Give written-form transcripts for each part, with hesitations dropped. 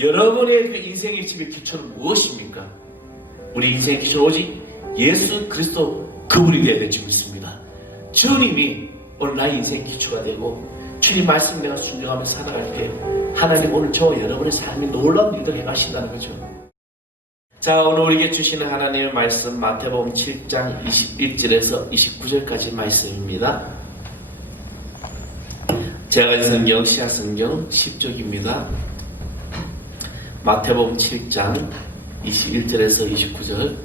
여러분의 그 인생의 집의 기초는 무엇입니까? 우리 인생의 기초는 오직 예수 그리스도 그분이 되어야 될 줄 믿습니다. 주님이 오늘 나의 인생의 기초가 되고 주님 말씀 내가 순종하며 살아갈 때 하나님 오늘 저와 여러분의 삶에 놀라운 일들 해가신다는 거죠. 자, 오늘 우리에게 주시는 하나님의 말씀 마태복음 7장 21절에서 29절까지 말씀입니다. 제가 가진 성경 시아 성경 10쪽입니다. 마태복음 7장 21절에서 29절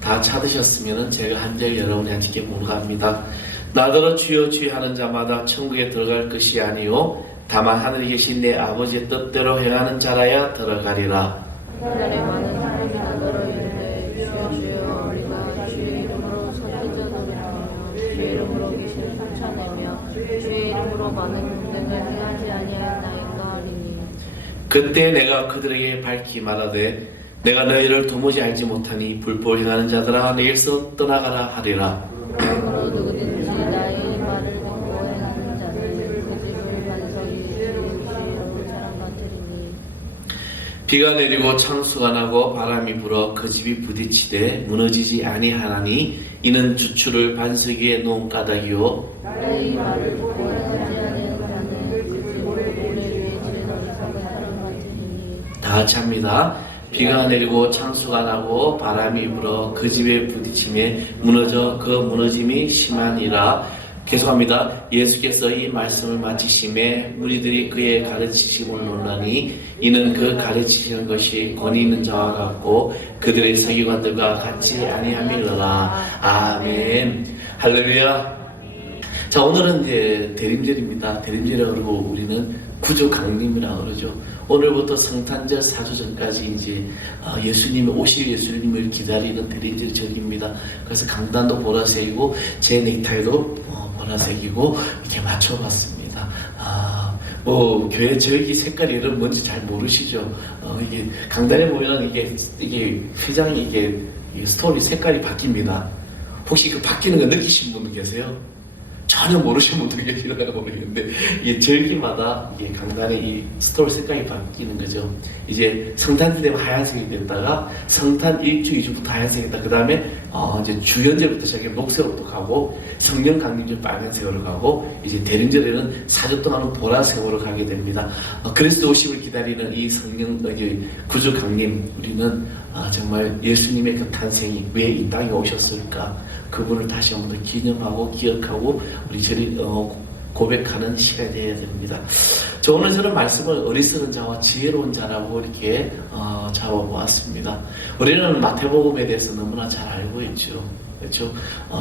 다 찾으셨으면 제가 한 절 여러분의 함께 묵합니다. 나더러 주여 주여 하는 자마다 천국에 들어갈 것이 아니요 다만 하늘에 계신 내 아버지의 뜻대로 행하는 자라야 들어가리라. 그날에 많은 사람이 나더러 이르되 주여 주여 우리가 주의 이름으로 선지자들을 하며 주의 이름으로 귀신을 쫓아내며 주의 이름으로 많은 군대를 행하지 아니하였나이까 하리니 그때 내가 그들에게 밝히 말하되 내가 너희를 도무지 알지 못하니 불법을 행하는 자들아 내일서 떠나가라 하리라. 그러므로 누구든지 나의 이 말을 듣고 행하는 자는 그 집을 반석이 주의 이름으로 자랑받으리니 비가 내리고 창수가 나고 바람이 불어 그 집이 부딪히되 무너지지 아니하나니 이는 주추를 반석 위에 놓은 까닭이요 나의 이 말을 듣고 행하지 아니하는 자는 그 집을 모래 위에 지은 어리석은 자랑받으리니 다 같이 합니다. 비가 내리고 창수가 나고 바람이 불어 그 집에 부딪힘에 무너져 그 무너짐이 심하니라. 계속합니다. 예수께서 이 말씀을 마치심에 무리들이 그의 가르치심을 논하니 이는 그 가르치시는 것이 권위 있는 자와 같고 그들의 서기관들과 같이 아니함이로라. 아멘. 할렐루야. 자, 오늘은 이제 대림절입니다. 대림절이라고 그러고 우리는 구주 강림이라고 그러죠. 오늘부터 성탄절 4주 전까지 이제 예수님이 오실 예수님을 기다리는 대림절 절입니다. 그래서 강단도 보라색이고 제 넥타이도 보라색이고 이렇게 맞춰봤습니다. 뭐 교회 저기 색깔이 이런 뭔지 잘 모르시죠? 이게 강단에 보면 이게 휘장이 이게 스토리 색깔이 바뀝니다. 혹시 그 바뀌는 거 느끼신 분 계세요? 전혀 모르시는 분들 계시려고 모르겠는데 이게 절기마다 이게 강단의 이 스토리 색깔이 바뀌는 거죠. 이제 성탄절 되면 하얀색이 됐다가 성탄 1주, 2주부터 하얀색이 됐다. 그 다음에 이제 주연절부터 시작해 녹색으로 가고 성령 강림절 빨간색으로 가고 이제 대림절에는 4주 동안은 보라색으로 가게 됩니다. 그리스도 오심을 기다리는 이 성령 구주 강림 우리는 정말 예수님의 그 탄생이 왜 이 땅에 오셨을까? 그분을 다시 한번 더 기념하고 기억하고 우리 저리 고백하는 시간이 되어야 됩니다. 저 오늘 저는 말씀을 어리석은 자와 지혜로운 자라고 이렇게 잡아보았습니다. 우리는 마태복음에 대해서 너무나 잘 알고 있죠. 그렇죠?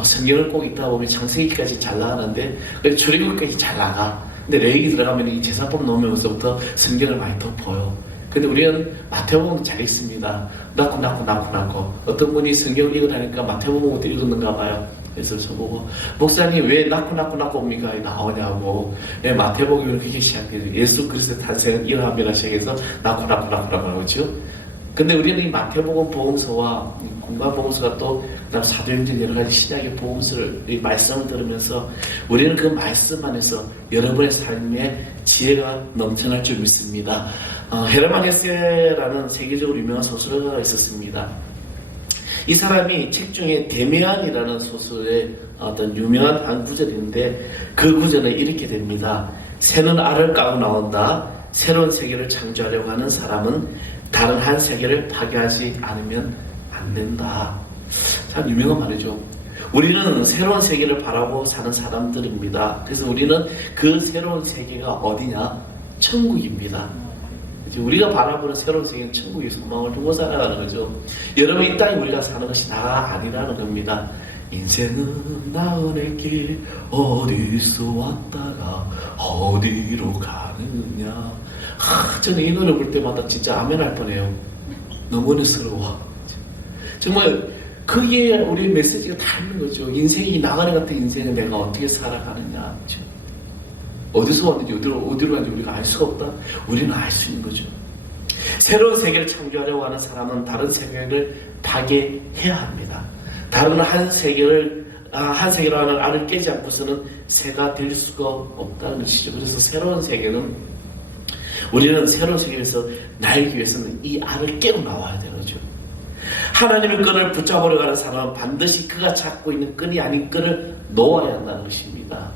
성경을 꼭 읽다 보면 창세기까지 잘 나가는데 출애굽까지 잘 나가. 근데 레위기 들어가면 이 제사법 놓으면서부터 성경을 많이 덮어요. 근데 우리는 마태복음 잘 읽습니다. 낳고. 어떤 분이 성경을 읽으라니까 마태복음부터 읽었는가 봐요. 그래서 저보고 목사님 왜 낳고 옵니까? 나오냐고. 마태복음이 그렇게 시작해요. 예수 그리스도의 탄생은 이러함이라 시작해서 낳고 그렇죠? 근데 우리는 이 마태복음 복음서와 공간 복음서가 또 그다음 사도행전 여러 가지 신약의 복음서를 이 말씀을 들으면서 우리는 그 말씀 안에서 여러분의 삶에 지혜가 넘쳐날 줄 믿습니다. 헤르만 헤세라는 세계적으로 유명한 소설가가 있었습니다. 이 사람이 책 중에 데미안이라는 소설의 어떤 유명한 한 구절이 있는데 그 구절은 이렇게 됩니다. 새는 알을 까고 나온다. 새로운 세계를 창조하려고 하는 사람은 다른 한 세계를 파괴하지 않으면 안 된다. 참 유명한 말이죠. 우리는 새로운 세계를 바라고 사는 사람들입니다. 그래서 우리는 그 새로운 세계가 어디냐? 천국입니다. 우리가 바라보는 새로운 세계는 천국의 소망을 두고 살아가는 거죠. 여러분 이 땅에 우리가 사는 것이 다가 아니라는 겁니다. 인생은 나은의 길 어디서 왔다가 어디로 가느냐. 저는 이 노래 볼 때마다 진짜 아멘 할 뻔해요. 너무 은혜스러워. 정말 거기에 우리의 메시지가 다 있는 거죠. 인생이 나가는 같은 인생을 내가 어떻게 살아가느냐. 어디서 왔는지 어디로 갔는지 우리가 알 수가 없다. 우리는 알 수 있는 거죠. 새로운 세계를 창조하려고 하는 사람은 다른 세계를 파괴해야 합니다. 다른 한 세계로 하는 알을 깨지 않고서는 새가 될 수가 없다는 것이죠. 그래서 새로운 세계는 우리는 새로운 세계에서 날기 위해서는 이 알을 깨고 나와야 되는 거죠. 하나님의 끈을 붙잡으려 가는 사람은 반드시 그가 잡고 있는 끈이 아닌 끈을 놓아야 한다는 것입니다.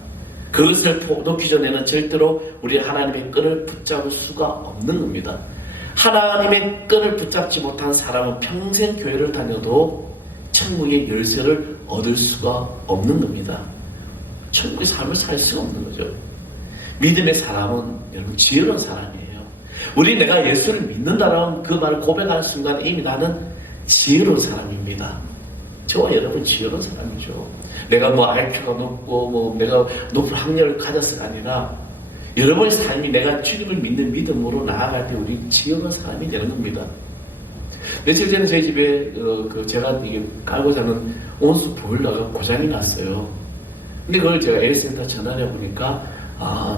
그것을 놓기 전에는 절대로 우리 하나님의 끈을 붙잡을 수가 없는 겁니다. 하나님의 끈을 붙잡지 못한 사람은 평생 교회를 다녀도 천국의 열쇠를 얻을 수가 없는 겁니다. 천국의 삶을 살 수가 없는 거죠. 믿음의 사람은 여러분 지혜로운 사람이에요. 우리 내가 예수를 믿는다라는 그 말을 고백하는 순간 이미 나는 지혜로운 사람입니다. 저와 여러분 지혜로운 사람이죠. 내가 뭐 IQ가 높고 뭐 내가 높은 학력을 가졌을가 아니라 여러분의 삶이 내가 주님을 믿는 믿음으로 나아갈 때 우리 지혜로운 사람이 되는 겁니다. 며칠 전에 저희 집에 제가 이게 깔고 자는 온수 보일러가 고장이 났어요. 근데 그걸 제가 A센터 전화를 해보니까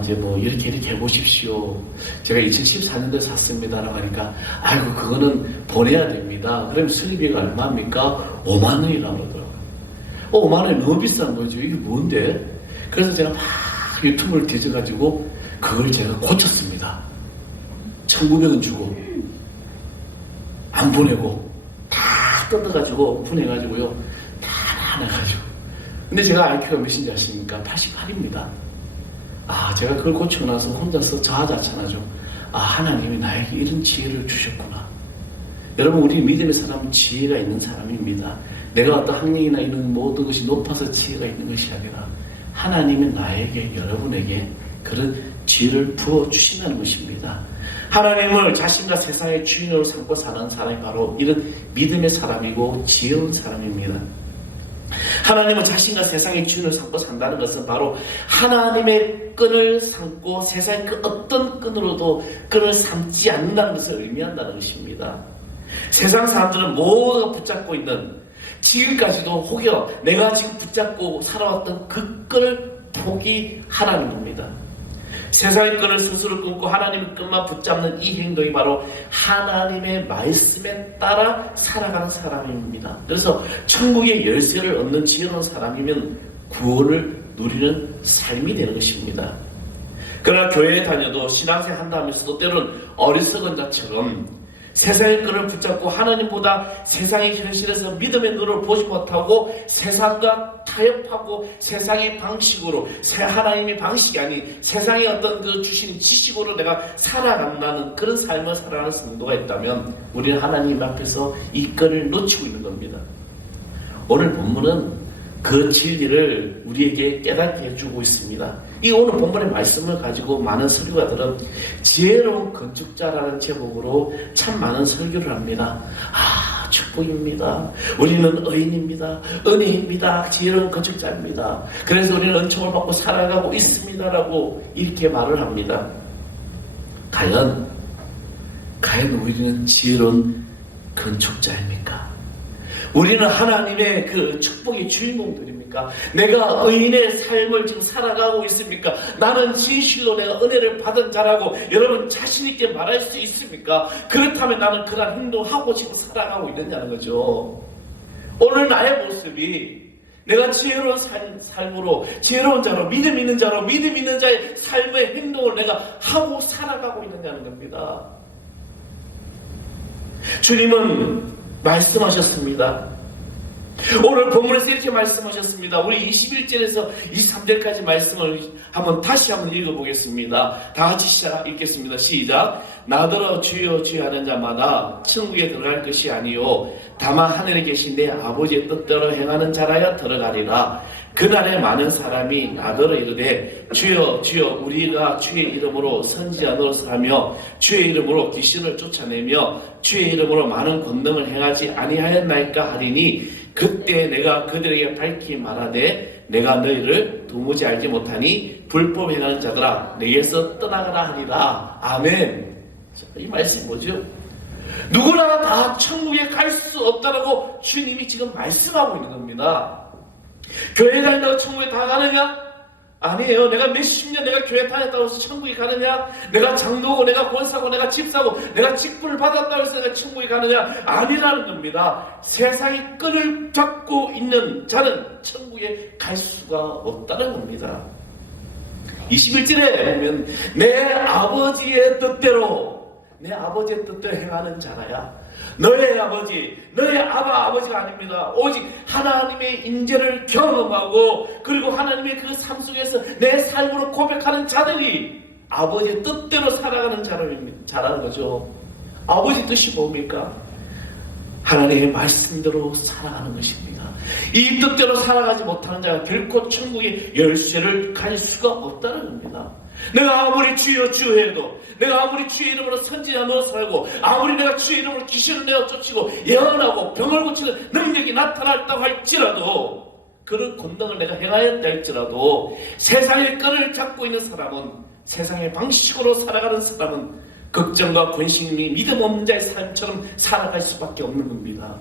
이제 뭐 이렇게 해보십시오. 제가 2014년도에 샀습니다라고 하니까 아이고 그거는 보내야 됩니다. 그럼 수리비가 얼마입니까? 5만 원이라고 그러더라고요. 5만 원이 너무 비싼 거죠. 이게 뭔데? 그래서 제가 막 유튜브를 뒤져가지고 그걸 제가 고쳤습니다. 1,900원 주고 안 보내고 다 뜯어가지고 분해가지고요 다 나눠가지고. 근데 제가 IQ가 몇인지 아십니까? 88입니다. 제가 그걸 고치고 나서 혼자서 자아자찬하죠. 하나님이 나에게 이런 지혜를 주셨구나. 여러분 우리 믿음의 사람은 지혜가 있는 사람입니다. 내가 어떤 학력이나 이런 모든 것이 높아서 지혜가 있는 것이 아니라 하나님이 나에게 여러분에게 그런 지혜를 부어주신다는 것입니다. 하나님을 자신과 세상의 주인으로 삼고 사는 사람이 바로 이런 믿음의 사람이고 지혜로운 사람입니다. 하나님은 자신과 세상의 주인을 삼고 산다는 것은 바로 하나님의 끈을 삼고 세상의 그 어떤 끈으로도 끈을 삼지 않는다는 것을 의미한다는 것입니다. 세상 사람들은 모두가 붙잡고 있는 지금까지도 혹여 내가 지금 붙잡고 살아왔던 그 끈을 포기하라는 겁니다. 세상의 끈을 스스로 끊고 하나님의 끈만 붙잡는 이 행동이 바로 하나님의 말씀에 따라 살아가는 사람입니다. 그래서 천국의 열쇠를 얻는 지혜로운 사람이면 구원을 누리는 삶이 되는 것입니다. 그러나 교회에 다녀도 신앙생활 한다면서도 때로는 어리석은 자처럼 세상의 끈을 붙잡고 하나님보다 세상의 현실에서 믿음의 눈을 보지 못하고 세상과 타협하고 세상의 방식으로 하나님의 방식이 아닌 세상의 어떤 그 주신 지식으로 내가 살아간다는 그런 삶을 살아가는 성도가 있다면 우리는 하나님 앞에서 이 끈을 놓치고 있는 겁니다. 오늘 본문은 그 진리를 우리에게 깨닫게 해주고 있습니다. 이 오늘 본문의 말씀을 가지고 많은 설교가들은 지혜로운 건축자라는 제목으로 참 많은 설교를 합니다. 축복입니다. 우리는 의인입니다. 은혜입니다. 지혜로운 건축자입니다. 그래서 우리는 은총을 받고 살아가고 있습니다라고 이렇게 말을 합니다. 과연 우리는 지혜로운 건축자입니까? 우리는 하나님의 그 축복의 주인공들입니까? 내가 의인의 삶을 지금 살아가고 있습니까? 나는 진실로 내가 은혜를 받은 자라고 여러분 자신 있게 말할 수 있습니까? 그렇다면 나는 그런 행동하고 지금 살아가고 있느냐는 거죠. 오늘 나의 모습이 내가 지혜로운 삶으로 지혜로운 자로 믿음 있는 자의 삶의 행동을 내가 하고 살아가고 있느냐는 겁니다. 주님은 말씀하셨습니다. 오늘 본문에서 이렇게 말씀하셨습니다. 우리 21절에서 23절까지 말씀을 다시 한번 읽어보겠습니다. 다 같이 읽겠습니다. 시작. 나더러 주여 주여 하는 자마다 천국에 들어갈 것이 아니요 다만 하늘에 계신 내 아버지의 뜻대로 행하는 자라야 들어가리라. 그날에 많은 사람이 나더러 이르되 주여 주여 우리가 주의 이름으로 선지자 노릇을 하며 주의 이름으로 귀신을 쫓아내며 주의 이름으로 많은 권능을 행하지 아니하였나이까 하리니 그때 내가 그들에게 밝히 말하되 내가 너희를 도무지 알지 못하니 불법 행하는 자들아 내게서 떠나가라 하리라. 아멘. 이 말씀이 뭐죠? 누구나 다 천국에 갈 수 없다라고 주님이 지금 말씀하고 있는 겁니다. 교회 다닌다고 천국에 다 가느냐? 아니에요. 내가 몇십 년 내가 교회 다녔다고 해서 천국에 가느냐? 내가 장로고 내가 권사고 내가 집사고 내가 직분을 받았다고 해서 내가 천국에 가느냐? 아니라는 겁니다. 세상의 끈을 잡고 있는 자는 천국에 갈 수가 없다는 겁니다. 21절에 보면 내 아버지의 뜻대로 행하는 자라야. 너의 아버지, 너의 아버지가 아닙니다. 오직 하나님의 임재를 경험하고 그리고 하나님의 그 삶 속에서 내 삶으로 고백하는 자들이 아버지의 뜻대로 살아가는 자라는 거죠. 아버지 뜻이 뭡니까? 하나님의 말씀대로 살아가는 것입니다. 이 뜻대로 살아가지 못하는 자가 결코 천국의 열쇠를 가질 수가 없다는 겁니다. 내가 아무리 주여 주여 해도, 내가 아무리 주의 이름으로 선지자 노릇 살고, 아무리 내가 주의 이름으로 귀신을 내어 쫓치고 예언하고 병을 고치는 능력이 나타났다고 할지라도, 그런 권능을 내가 행하였다 할지라도 세상의 끈을 잡고 있는 사람은, 세상의 방식으로 살아가는 사람은 걱정과 권심이 믿음 없는 자의 삶처럼 살아갈 수밖에 없는 겁니다.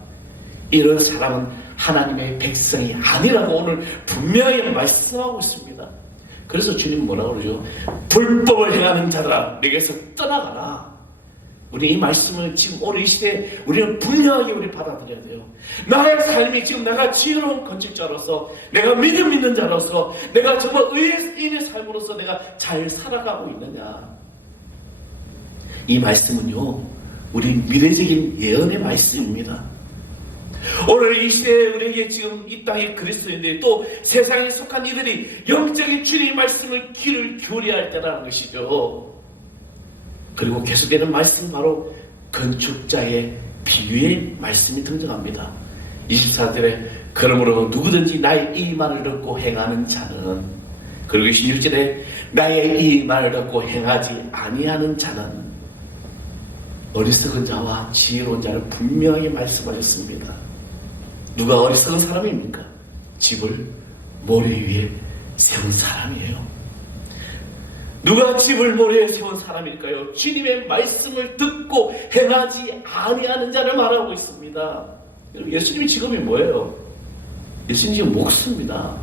이런 사람은 하나님의 백성이 아니라고 오늘 분명히 말씀하고 있습니다. 그래서 주님 뭐라고 그러죠? 불법을 행하는 자들아 내게서 떠나가라. 우리 이 말씀을 지금 오늘 이 시대에 우리는 분명하게 우리 받아들여야 돼요. 나의 삶이 지금 내가 지혜로운 건축자로서, 내가 믿음 있는 자로서, 내가 정말 의인의 삶으로서 내가 잘 살아가고 있느냐. 이 말씀은요, 우리 미래적인 예언의 말씀입니다. 오늘 이 시대에 우리에게 지금 이 땅에 그리스도인들이 또 세상에 속한 이들이 영적인 주님의 말씀을 귀를 기울여야 할 때라는 것이죠. 그리고 계속되는 말씀, 바로 건축자의 비유의 말씀이 등장합니다. 24절에 그러므로 누구든지 나의 이 말을 듣고 행하는 자는, 그리고 26절에 나의 이 말을 듣고 행하지 아니하는 자는 어리석은 자와 지혜로운 자를 분명히 말씀하셨습니다. 누가 어리석은 사람입니까? 집을 모래 위에 세운 사람이에요. 누가 집을 모래 위에 세운 사람일까요? 주님의 말씀을 듣고 행하지 아니하는 자를 말하고 있습니다. 예수님의 직업이 뭐예요? 예수님 지금 목수입니다.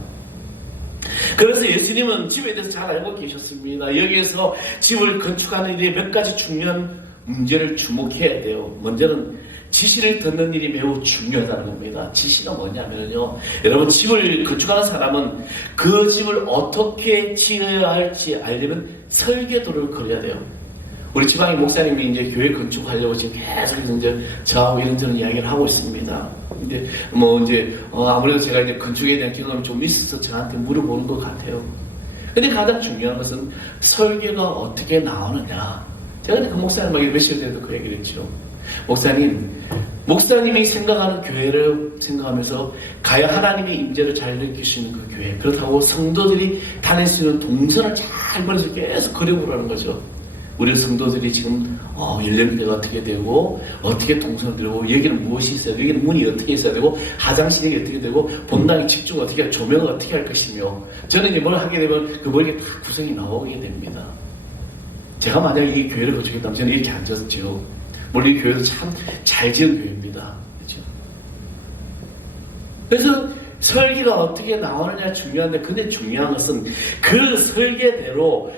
그래서 예수님은 집에 대해서 잘 알고 계셨습니다. 여기에서 집을 건축하는 일에 몇 가지 중요한 문제를 주목해야 돼요. 먼저는 지시를 듣는 일이 매우 중요하다는 겁니다. 지시가 뭐냐면요, 여러분, 집을 건축하는 사람은 그 집을 어떻게 지어야 할지 알려면 설계도를 그려야 돼요. 우리 지방의 목사님이 이제 교회 건축하려고 지금 계속 이제 저하고 이런저런 이야기를 하고 있습니다. 근데 아무래도 제가 이제 건축에 대한 경험이 좀 있어서 저한테 물어보는 것 같아요. 근데 가장 중요한 것은 설계가 어떻게 나오느냐. 제가 그 목사님에게 며칠 전에도 그 얘기를 했죠. 목사님이 생각하는 교회를 생각하면서 과연 하나님의 임재를 잘 느낄 수 있는 그 교회, 그렇다고 성도들이 다닐 수 있는 동선을 잘 벌여서 계속 그려보라는 거죠. 우리 성도들이 지금 열려있는 어떻게 되고, 어떻게 동선을 들고, 여기는 무엇이 있어야 되고, 여기는 문이 어떻게 있어야 되고, 화장실이 어떻게 되고, 본당의 집중 어떻게 하고, 조명을 어떻게 할 것이며, 저는 이제 뭘 하게 되면 그 머리에 다 구성이 나오게 됩니다. 제가 만약에 이 교회를 건축했다면 저는 이렇게 앉았죠. 물론 이 교회도 참 잘 지은 교회입니다. 그렇죠? 그래서 설계가 어떻게 나오느냐 중요한데, 근데 중요한 것은 그 설계대로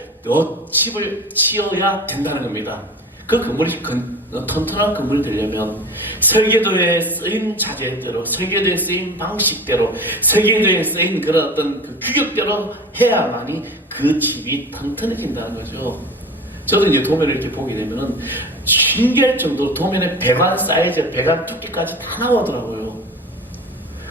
집을 지어야 된다는 겁니다. 그 건물이 튼튼한 건물이 되려면 설계도에 쓰인 자재대로, 설계도에 쓰인 방식대로, 설계도에 쓰인 그런 어떤 그 규격대로 해야만이 그 집이 튼튼해진다는 거죠. 저도 이제 도면을 이렇게 보게 되면은 신기할 정도로 도면의 배관 사이즈, 배관 두께까지 다 나오더라고요.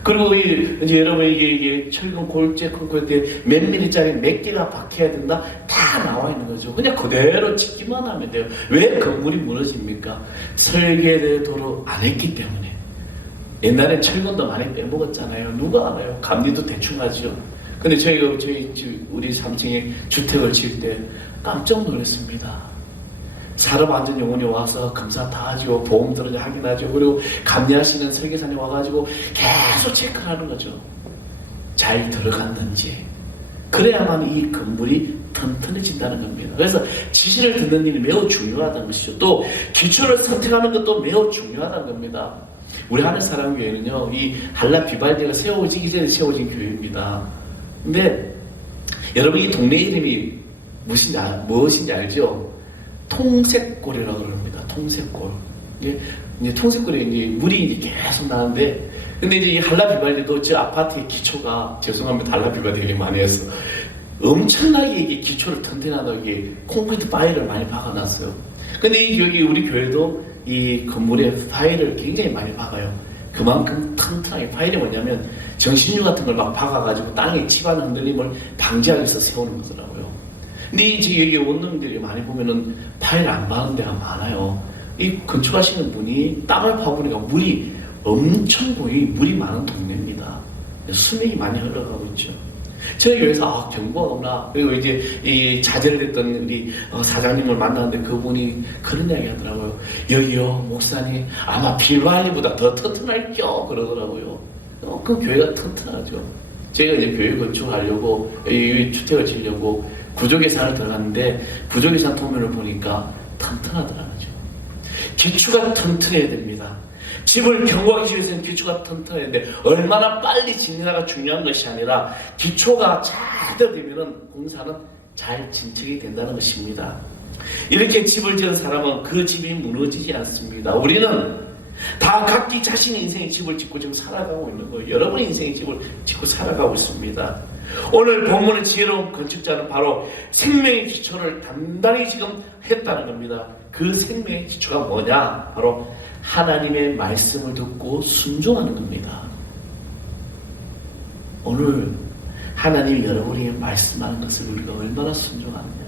그리고 이제 여러분 이게 철근 골재 콘크리트 몇 밀리짜리 몇 개가 박혀야 된다, 다 나와 있는 거죠. 그냥 그대로 짓기만 하면 돼요. 왜 건물이 무너집니까? 설계대로를 안 했기 때문에. 옛날에 철근도 많이 빼먹었잖아요. 누가 알아요? 감리도 대충 하죠. 근데 우리 3층에 주택을 지을 때 깜짝 놀랐습니다. 사람 안전 요원이 와서 검사 다 하죠. 보험 들어가 확인하죠. 그리고 감리하시는 설계사님 와가지고 계속 체크를 하는 거죠. 잘 들어갔는지. 그래야만 이 건물이 튼튼해진다는 겁니다. 그래서 지시를 듣는 일이 매우 중요하다는 것이죠. 또 기초를 선택하는 것도 매우 중요하다는 겁니다. 우리 하늘사랑교회는요, 이 한라 비발디가 세워지기 전에 세워진 교회입니다. 근데 여러분, 이 동네 이름이 무엇인지 알죠? 통색골이라고 그럽니다. 통색골. 이제 통색골에 이제 물이 이제 계속 나는데, 근데 이제 이 한라 비발디도 저 아파트의 기초가, 죄송합니다, 한라 비발디 얘기 많이 해서, 엄청나게 이게 기초를 튼튼하다고 이게 콘크리트 파일을 많이 박아놨어요. 근데 여기 우리 교회도 이 건물에 파일을 굉장히 많이 박아요. 그만큼 튼튼하게. 파일이 뭐냐면 정신줄 같은 걸 막 박아가지고 땅에 집안 흔들림을 방지하기 위해서 세우는 거더라고요. 근데 여기 원룸들이 많이 보면은 파일 안 박는 데가 많아요. 이 건축하시는 분이 땅을 파보니까 물이 엄청 거의 물이 많은 동네입니다. 수맥이 많이 흘러가고 있죠. 저희 교회에서 경보가 없나, 그리고 이제 이 자제를 했던 우리 사장님을 만났는데 그분이 그런 이야기 하더라고요. 여기요 목사님 아마 빌바알리보다 더 튼튼할겨 그러더라고요. 그 교회가 튼튼하죠. 저희가 이제 교회 건축하려고 이 주택을 지으려고 구조계산을 들어갔는데 구조계산 도면을 보니까 튼튼하더라고요. 기초가 튼튼해야 됩니다. 집을 견고하기 위해서는 기초가 튼튼해야 돼. 얼마나 빨리 짓느냐가 중요한 것이 아니라 기초가 잘 되면 공사는 잘 진척이 된다는 것입니다. 이렇게 집을 지은 사람은 그 집이 무너지지 않습니다. 우리는 다 각기 자신의 인생의 집을 짓고 지금 살아가고 있는 거예요. 여러분의 인생의 집을 짓고 살아가고 있습니다. 오늘 본문의 지혜로운 건축자는 바로 생명의 기초를 단단히 지금 했다는 겁니다. 그 생명의 기초가 뭐냐? 바로 하나님의 말씀을 듣고 순종하는 겁니다. 오늘 하나님이 여러분에게 말씀하는 것을 우리가 얼마나 순종하느냐.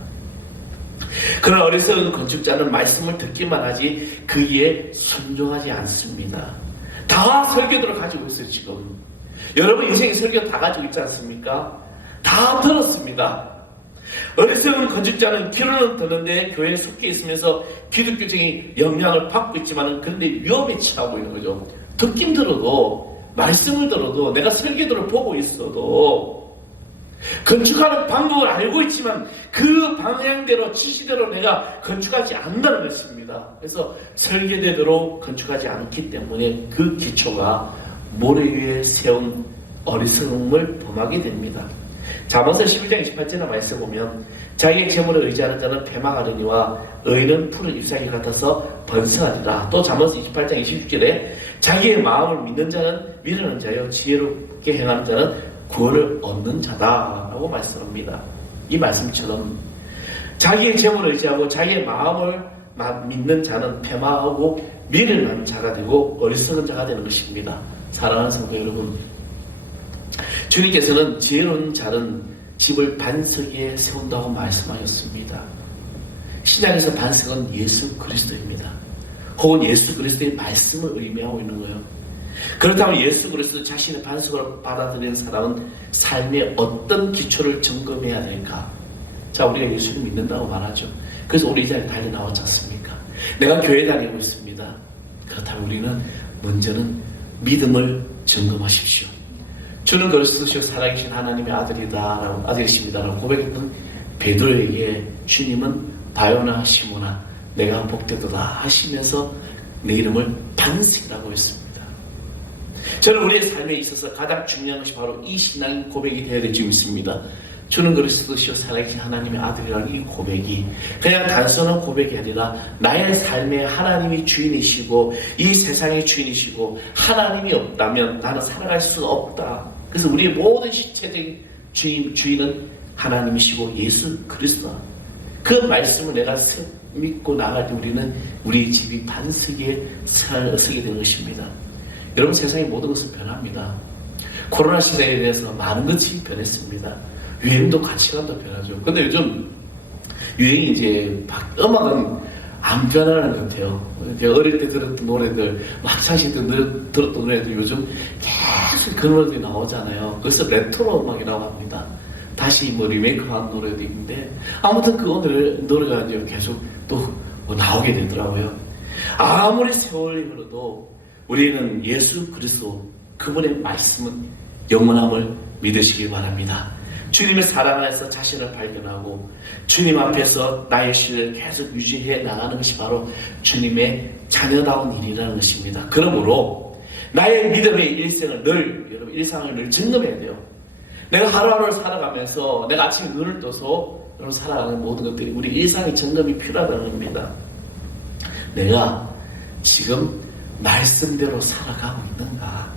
그러나 어리석은 건축자는 말씀을 듣기만 하지 그에 순종하지 않습니다. 다 설교들을 가지고 있어요. 지금 여러분 인생의 설교 다 가지고 있지 않습니까? 다 들었습니다. 어리석은 건축자는 귀로는 듣는데 교회에 속해 있으면서 기독교적인 영향을 받고 있지만 그런데 위험에 처하고 있는 거죠. 듣긴 들어도, 말씀을 들어도, 내가 설교들을 보고 있어도 건축하는 방법을 알고 있지만 그 방향대로 지시대로 내가 건축하지 않는다는 것입니다. 그래서 설계대로 건축하지 않기 때문에 그 기초가 모래 위에 세운 어리석음을 범하게 됩니다. 잠언서 11장 28절의 말씀 보면 자기의 재물을 의지하는 자는 패망하려니와 의인은 푸른 잎사귀 같아서 번성하리라. 또 잠언서 28장 26절에 자기의 마음을 믿는 자는 미련한 자요 지혜롭게 행하는 자는 구원을 얻는 자다라고 말씀합니다. 이 말씀처럼 자기의 재물을 의지하고 자기의 마음을 믿는 자는 패망하고 미련한 자가 되고 어리석은 자가 되는 것입니다. 사랑하는 성도 여러분, 주님께서는 지혜로운 자는 집을 반석 위에 세운다고 말씀하셨습니다. 신약에서 반석은 예수 그리스도입니다. 혹은 예수 그리스도의 말씀을 의미하고 있는 거예요. 그렇다면 예수 그리스도 자신의 반석으로 받아들이는 사람은 삶의 어떤 기초를 점검해야 될까? 자, 우리가 예수를 믿는다고 말하죠. 그래서 우리 이 자리에 달려 나왔지 않습니까? 내가 교회 다니고 있습니다. 그렇다면 우리는 먼저는 믿음을 점검하십시오. 주는 그리스도시요 살아계신 하나님의 아들이십니다라고 고백했던 베드로에게 주님은 바요나 시모나 내가 복되도다 하시면서 내 이름을 반석이라고 했습니다. 저는 우리의 삶에 있어서 가장 중요한 것이 바로 이 신앙 고백이 되어야 될 줄 믿습니다. 주는 그리스도시요 살아계신 하나님의 아들이라는 이 고백이 그냥 단순한 고백이 아니라 나의 삶에 하나님이 주인이시고 이 세상의 주인이시고 하나님이 없다면 나는 살아갈 수가 없다. 그래서 우리의 모든 실체적인 주인은 하나님이시고 예수 그리스도. 그 말씀을 내가 믿고 나갈 때 우리는 우리의 집이 반석에 서게 되는 것입니다. 여러분, 세상의 모든 것은 변합니다. 코로나 시대에 대해서 많은 것이 변했습니다. 유행도 가치관도 변하죠. 근데 요즘 유행이 이제 음악은 안 변하는 것 같아요. 제가 어릴 때 들었던 노래들, 학창시 때 들었던 노래들 요즘 계속 그런 노래들이 나오잖아요. 그래서 레트로 음악이라고 합니다. 다시 리메이크한 노래도 있는데 아무튼 그 노래가 이제 계속 또 나오게 되더라고요. 아무리 세월이 흘러도 우리는 예수 그리스도 그분의 말씀은 영원함을 믿으시길 바랍니다. 주님의 사랑 안에서 자신을 발견하고 주님 앞에서 나의 신을 계속 유지해 나가는 것이 바로 주님의 자녀다운 일이라는 것입니다. 그러므로 나의 믿음의 일상을 늘 점검해야 돼요. 내가 하루하루를 살아가면서 내가 아침에 눈을 떠서 살아가는 모든 것들이 우리 일상의 점검이 필요하다는 겁니다. 내가 지금 말씀대로 살아가고 있는가?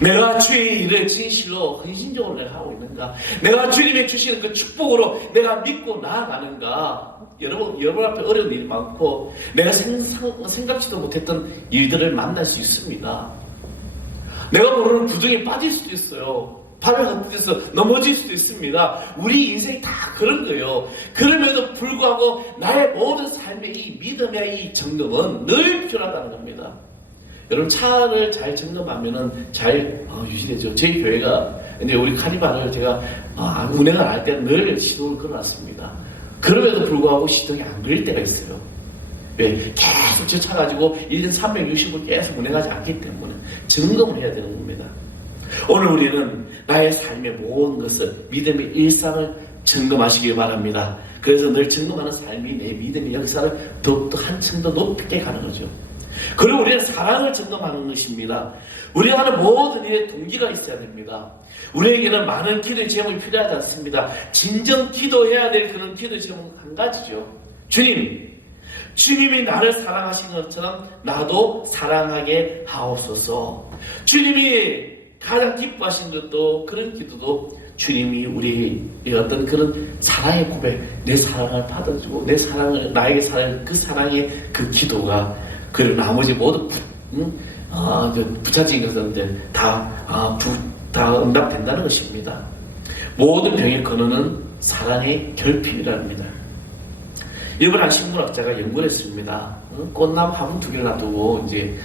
내가 주의 일을 진실로 헌신적으로 내가 하고 있는가? 내가 주님이 주시는 그 축복으로 내가 믿고 나아가는가? 여러분 앞에 어려운 일이 많고 내가 생각지도 못했던 일들을 만날 수 있습니다. 내가 모르는 부정에 빠질 수도 있어요. 발을 헛디뎌서 넘어질 수도 있습니다. 우리 인생이 다 그런 거예요. 그럼에도 불구하고 나의 모든 삶의 이 믿음의 이 점검은 늘 필요하다는 겁니다. 여러분 차를 잘 점검하면은 잘 유지되죠. 저희 교회가 이제 우리 카니발을 제가 운행을 안 할 때 늘 시동을 걸어놨습니다. 그럼에도 불구하고 시동이 안 걸릴 때가 있어요. 왜? 계속 저 차 가지고 1년 360을 계속 운행하지 않기 때문에 점검을 해야 되는 겁니다. 오늘 우리는 나의 삶의 모든 것을 믿음의 일상을 점검하시길 바랍니다. 그래서 늘 점검하는 삶이 내 믿음의 역사를 더욱더 한층 더 높게 가는 거죠. 그리고 우리는 사랑을 점검하는 것입니다. 우리가 하는 모든 일에 동기가 있어야 됩니다. 우리에게는 많은 기도의 제목이 필요하지 않습니다. 진정 기도해야 될 그런 기도의 제목은 한 가지죠. 주님이 나를 사랑하신 것처럼 나도 사랑하게 하옵소서. 주님이 가장 기뻐하신 것도 그런 기도도 주님이 우리의 어떤 그런 사랑의 고백, 내 사랑을 받아주고 내 사랑을 나에게 사랑 그 사랑의 그 기도가 그리고 나머지 모든 부차적인 것들 다 응답된다는 것입니다. 모든 병의 근원은 사랑의 결핍이랍니다. 일본 한 식물학자가 연구를 했습니다. 꽃나무 화분 2개를 놔두고 이제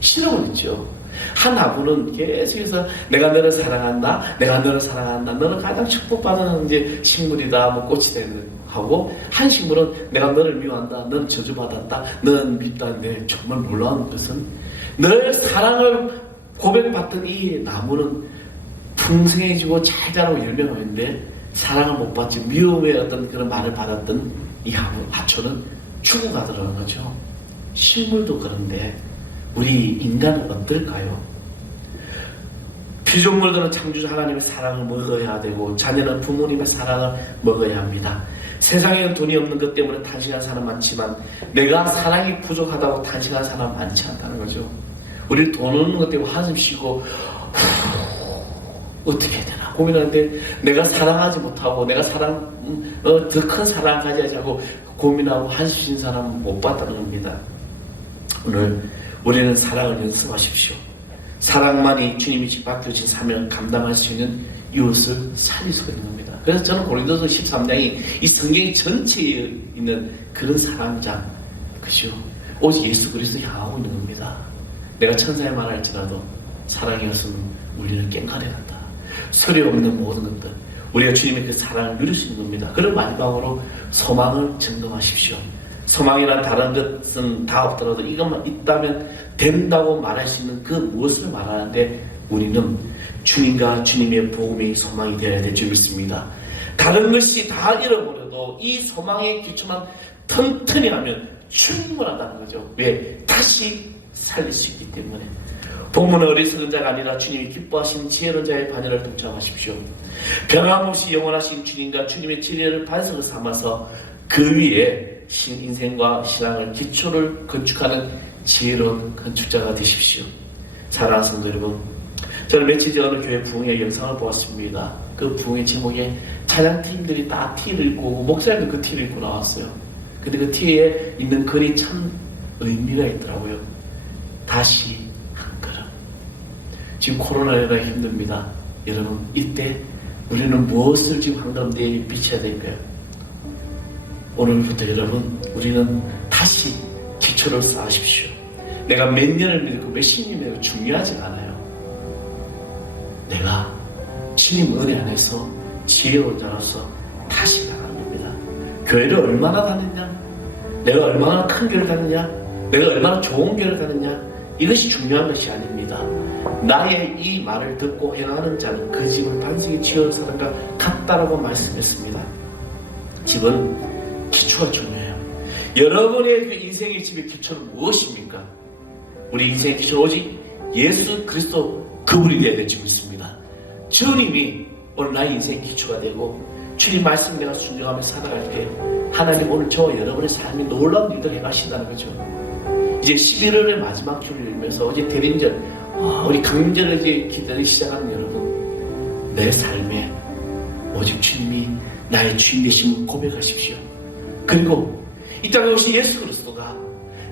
실험을 했죠. 한 화분은 계속해서 내가 너를 사랑한다, 내가 너를 사랑한다, 너는 가장 축복받은 이제 식물이다, 뭐 꽃이 되는 하고, 한 식물은 내가 너를 미워한다, 너는 저주받았다, 너는 밉다는데 정말 놀라운 것은 늘 사랑을 고백받던 이 나무는 풍성해지고 잘 자라고 열매가 있는데 사랑을 못 받지 미움의 어떤 그런 말을 받았던 이 화초는 죽어가더라는 거죠. 식물도 그런데 우리 인간은 어떨까요? 피조물들은 창조주 하나님의 사랑을 먹어야 되고 자녀는 부모님의 사랑을 먹어야 합니다. 세상에는 돈이 없는 것 때문에 탄식하는 사람 많지만 내가 사랑이 부족하다고 탄식하는 사람 많지 않다는 거죠. 우리 돈 없는 것 때문에 한숨 쉬고 어떻게 해야 되나 고민하는데 내가 사랑하지 못하고 내가 더 큰 사랑을 가져야지 고민하고 한숨 쉬는 사람은 못 봤다는 겁니다. 오늘 우리는 사랑을 연습하십시오. 사랑만이 주님이 집밖에 사명을 감당할 수 있는 이웃을 살릴 수가 있는 겁니다. 그래서 저는 고린도서 13장이 이 성경 전체에 있는 그런 사랑장, 그죠? 오직 예수 그리스도 향하고 있는 겁니다. 내가 천사의 말 할지라도 사랑이 없으면 우리는 깽가리 간다. 소리 없는 모든 것들, 우리가 주님의 그 사랑을 누릴 수 있는 겁니다. 그럼 마지막으로 소망을 점검하십시오. 소망이란 다른 것은 다 없더라도 이것만 있다면 된다고 말할 수 있는 그 무엇을 말하는데 우리는 주님과 주님의 복음의 소망이 되어야 될 줄 믿습니다. 다른 것이 다 잃어버려도 이 소망의 기초만 튼튼히 하면 충분하다는 거죠. 왜? 다시 살릴 수 있기 때문에. 복문은 어리석은 자가 아니라 주님이 기뻐하시는 지혜로운 자의 반열을 동참하십시오. 변함없이 영원하신 주님과 주님의 진리를 반석을 삼아서 그 위에 인생과 신앙을 기초를 건축하는 지혜로운 건축자가 되십시오. 사랑하는 성도 여러분, 저는 며칠 전 어느 교회 부흥의 영상을 보았습니다. 그 부흥의 제목에 찬양팀들이 다 티를 입고 목사님도 그 티를 입고 나왔어요. 근데 그 티에 있는 글이 참 의미가 있더라고요. 다시 한 걸음. 지금 코로나라 힘듭니다. 여러분, 이때 우리는 무엇을 지금 한 걸음 내일 비춰야 될까요? 오늘부터 여러분, 우리는 다시 기초를 쌓으십시오. 내가 몇 년을 믿고 몇십 년을 믿고 중요하지 않아요. 내가 주님 은혜 안에서 지혜로운 자로서 다시 나가는 겁니다. 교회를 얼마나 다녔냐? 내가 얼마나 큰 교회를 다녔냐? 내가 얼마나 좋은 교회를 다녔냐? 이것이 중요한 것이 아닙니다. 나의 이 말을 듣고 행하는 자는 그 집을 반석에 지을 사람과 같다라고 말씀했습니다. 집은 기초가 중요해요. 여러분의 그 인생의 집의 기초는 무엇입니까? 우리 인생의 기초는 오직 예수 그리스도 그분이 되어야 될 줄 믿습니다. 주님이 오늘 나의 인생의 기초가 되고 주님 말씀 내가 순종하며 살아갈 때 하나님 오늘 저와 여러분의 삶에 놀라운 일들 해가신다는 거죠. 이제 11월의 마지막 주를 열면서 어제 대림절 우리 강렬하게 기도를 시작하는 여러분, 내 삶에 오직 주님이 나의 주인 되심을 고백하십시오. 그리고 이 땅에 오신 예수 그리스도가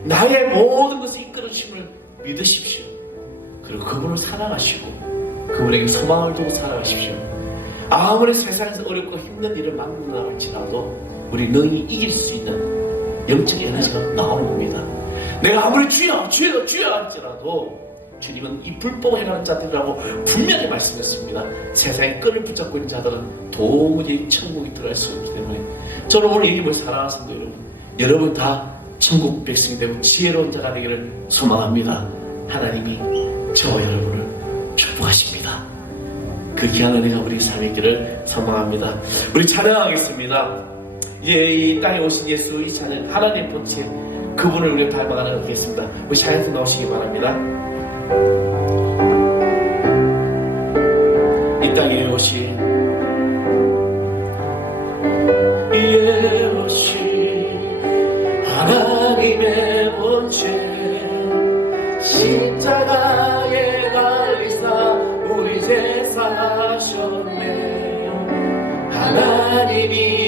나의 모든 것을 이끌어 주심을 믿으십시오. 그리고 그분을 사랑하시고 그분에게 소망을 두고 살아가십시오. 아무리 세상에서 어렵고 힘든 일을 만난다고 할지라도 우리 능히 이길 수 있는 영적 에너지가 나오는 겁니다. 내가 아무리 주여 주여 주여 할지라도 주님은 이 불법을 행하는 자들이라고 분명히 말씀했습니다. 세상의 끈을 붙잡고 있는 자들은 도무지 천국에 들어갈 수 없기 때문에 저는 오늘 이 힘을 사랑하십니다. 여러분 다 천국 백성이 되고 지혜로운 자가 되기를 소망합니다. 하나님이 저와 여러분을 축복하십니다. 그 귀한 은혜가 우리 삶에 있기를 소망합니다. 우리 찬양하겠습니다. 이 땅에 오신 예수, 이 찬양 하나님 본체 그분을 우리 닮아가는 하겠습니다. 우리 샤이트 나오시기 바랍니다. 이 땅에 오신 하나님의 본체 십자가에 달리사 우리 죄 사하셨네. 하나님이